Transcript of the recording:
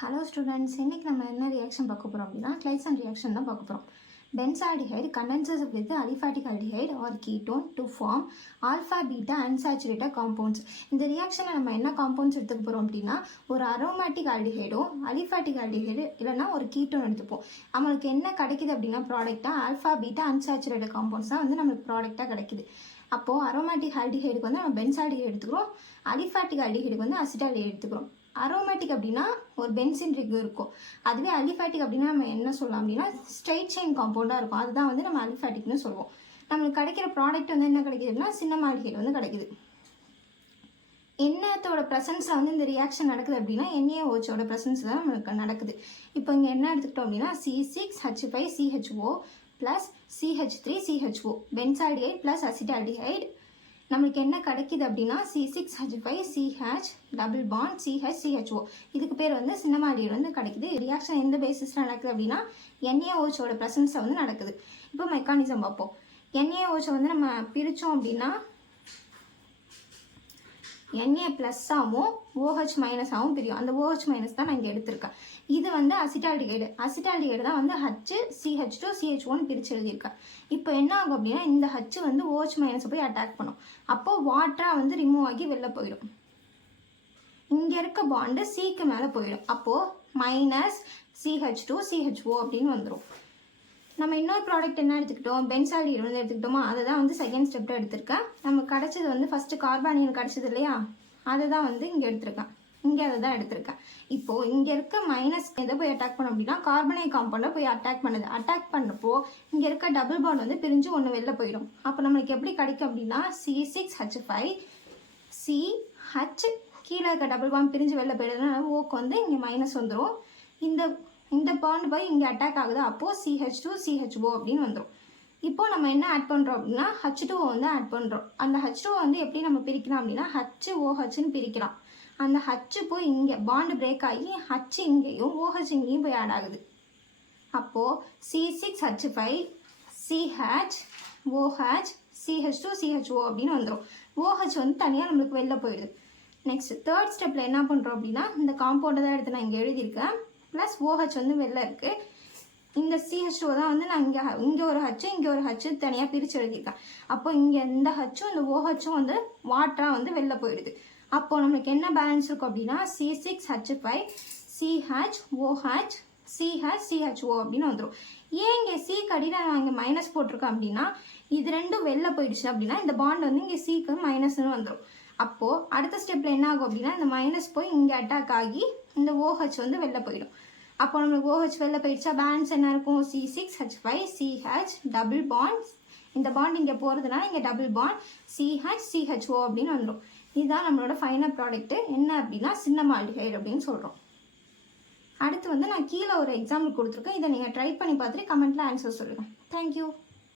Hello students, இன்னைக்கு நம்ம என்ன ரியாக்ஷன் பார்க்க போறோம் அப்படினா Claisen reaction தான் பார்க்க போறோம். Benzaldehyde condenses with aliphatic aldehyde or ketone to form alpha beta unsaturated compounds. இந்த ரியாக்ஷன்ல நம்ம என்ன காம்பவுண்ட்ஸ் எடுத்துக்க போறோம் அப்படினா ஒரு அரோமேட்டிக் ஆல்டிஹைடோ அலிஃபாட்டிக் ஆல்டிஹைடு இல்லனா ஒரு கீட்டோன் எடுத்துப்போம். நமக்கு என்ன கிடைக்குது அப்படினா ப்ராடக்ட்டா ஆல்ஃபா பீட்டா அன்சாச்சுரேட்டட் காம்பவுண்ட்ஸ் தான் வந்து நமக்கு ப்ராடக்ட்டா கிடைக்குது. அப்போ அரோமேட்டிக் ஆல்டிஹைடுக்கு வந்து நம்ம பென்சால்டிஹைடு எடுத்துக்கிறோம், அலிஃபாட்டிக் ஆல்டிஹைடுக்கு வந்து அசிட்டால்டிஹைடு எடுத்துக்கிறோம். அரோமேட்டிக் அப்படின்னா ஒரு பென்சின் ரிங் இருக்கும், அதுவே அலிஃபாட்டிக் அப்படின்னா நம்ம என்ன சொல்லலாம் அப்படின்னா ஸ்ட்ரெயிட் செயின் காம்பவுண்டாக இருக்கும், அதுதான் வந்து நம்ம அலிஃபாட்டிக்னு சொல்லுவோம். நம்மளுக்கு கிடைக்கிற ப்ராடக்ட் வந்து என்ன கிடைக்குது அப்படின்னா சின்னமால்டிஹைடு வந்து கிடைக்குது. என்னத்தோட ப்ரெசன்ஸில் வந்து இந்த ரியாக்ஷன் நடக்குது அப்படின்னா NaOHோட ப்ரெசன்ஸ் தான் நம்மளுக்கு நடக்குது. இப்போ இங்கே என்ன எடுத்துக்கிட்டோம் அப்படின்னா C6H5CHO plus CH3CHO benzaldehyde plus acetaldehyde. நம்மளுக்கு என்ன கிடைக்குது அப்படின்னா C6H5CH டபுள் பாண்ட் CHCHO. இதுக்கு பேர் வந்து சின்னமால்டிஹைடு வந்து கிடைக்குது. ரியாக்ஷன் எந்த பேசிஸில் நடக்குது அப்படின்னா NaOHோட ப்ரெசன்ஸில் வந்து நடக்குது. இப்போ மெக்கானிசம் பார்ப்போம். NaOH வந்து நம்ம பிரித்தோம் அப்படின்னா Na ப்ளஸ்ஸாகவும் OH மைனஸாகவும் பிரியும். அந்த OH மைனஸ் தான் நான் இங்கே எடுத்திருக்கேன். இது வந்து அசிட்டால்டிஹைடு. அசிட்டால்டிஹைடு தான் வந்து HCH2CH1 பிரித்து எழுதியிருக்கேன். இப்போ என்ன ஆகும் அப்படின்னா இந்த H வந்து OH மைனஸை போய் அட்டாக் பண்ணும். அப்போது வாட்டராக வந்து ரிமூவ் ஆகி வெளில போயிடும். இங்கே இருக்க பாண்டு சிக்கு மேலே போயிடும். அப்போது மைனஸ் CH2CHO அப்படின்னு வந்துடும். நம்ம இன்னொரு ப்ராடக்ட் என்ன எடுத்துக்கிட்டோம், பென்சால்டிஹைடு வந்து எடுத்துக்கிட்டோமா, அதை தான் வந்து செகண்ட் ஸ்டெப்பில் எடுத்திருக்கேன். நமக்கு கிடச்சது வந்து ஃபஸ்ட்டு கார்பானியன் கிடச்சது இல்லையா, அதை தான் வந்து இங்கே எடுத்திருக்கேன். இங்கே அதை தான் எடுத்திருக்கேன். இப்போது இங்கே இருக்க மைனஸ் எதை போய் அட்டாக் பண்ணோம் அப்படின்னா கார்பனைக் காம்பவுண்டை போய் அட்டாக் பண்ணுது. அட்டாக் பண்ணப்போ இங்கே இருக்க டபுள் பாண்ட் வந்து பிரிஞ்சு ஒன்று வெளில போயிடும். அப்போ நம்மளுக்கு எப்படி கிடைக்கும் அப்படின்னா C6H5CH கீழே இருக்க டபுள் பாண்ட் பிரிஞ்சு வெளில போயிடுதுன்னா ஓக்கு வந்து இங்கே மைனஸ் வந்துடும். இந்த பாண்ட் போய் இங்கே அட்டாக் ஆகுது, அப்போது CH2CHO அப்படின்னு வந்துடும். இப்போது நம்ம என்ன ஆட் பண்ணுறோம் அப்படின்னா H2O வந்து ஆட் பண்ணுறோம். அந்த H2O வந்து எப்படி நம்ம பிரிக்கலாம் அப்படின்னா HOHன்னு பிரிக்கலாம். அந்த H போய் இங்கே பாண்டு பிரேக் ஆகி H இங்கேயும் OH இங்கேயும் போய் ஆட் ஆகுது. அப்போது C6H5CHOHCH2CHO அப்படின்னு வந்துடும். OH வந்து தனியாக நம்மளுக்கு வெளில போயிடுது. நெக்ஸ்ட் தேர்ட் ஸ்டெப்பில் என்ன பண்ணுறோம் அப்படின்னா இந்த காம்பவுண்டை தான் எடுத்து நான் இங்கே எழுதியிருக்கேன். ப்ளஸ் OH வந்து வெளில இருக்குது. இந்த CH2 தான் வந்து நான் இங்கே ஒரு H இங்கே ஒரு H தனியாக பிரித்து எழுதியிருக்கேன். அப்போ இங்கே இந்த Hம் இந்த OHம் வந்து வாட்டராக வந்து வெளில போயிடுது. அப்போது நம்மளுக்கு என்ன பேலன்ஸ் இருக்கும் அப்படின்னா C6H5CHOHCHCHO அப்படின்னு வந்துடும். ஏன் இங்கே C கடியில் நான் இங்கே மைனஸ் போட்டிருக்கேன் அப்படின்னா இது ரெண்டும் வெளில போயிடுச்சு அப்படின்னா இந்த பாண்ட் வந்து இங்கே Cக்கு மைனஸ்ன்னு வந்துடும். அப்போது அடுத்த ஸ்டெப்பில் என்ன ஆகும் அப்படின்னா இந்த மைனஸ் போய் இங்கே அட்டாக் ஆகி இந்த OH வந்து வெளில போயிடும். அப்போ நம்மளுக்கு OH வெளில போயிடுச்சா பேலன்ஸ் என்ன இருக்கும் C6H5CH டபுள் பாண்ட். இந்த பாண்ட் இங்கே போகிறதுனால இங்கே டபுள் பாண்ட் CHCHO அப்படின்னு வந்துடும். இதுதான் நம்மளோட ஃபைனல் ப்ராடக்ட்டு என்ன அப்படின்னா சின்னமால்டிஹைடு அப்படின்னு சொல்கிறோம். அடுத்து வந்து நான் கீழே ஒரு எக்ஸாம்பிள் கொடுத்துருக்கேன். இதை நீங்கள் ட்ரை பண்ணி பார்த்துட்டு கமெண்ட்டில் ஆன்சர் சொல்லுங்கள். தேங்க்யூ.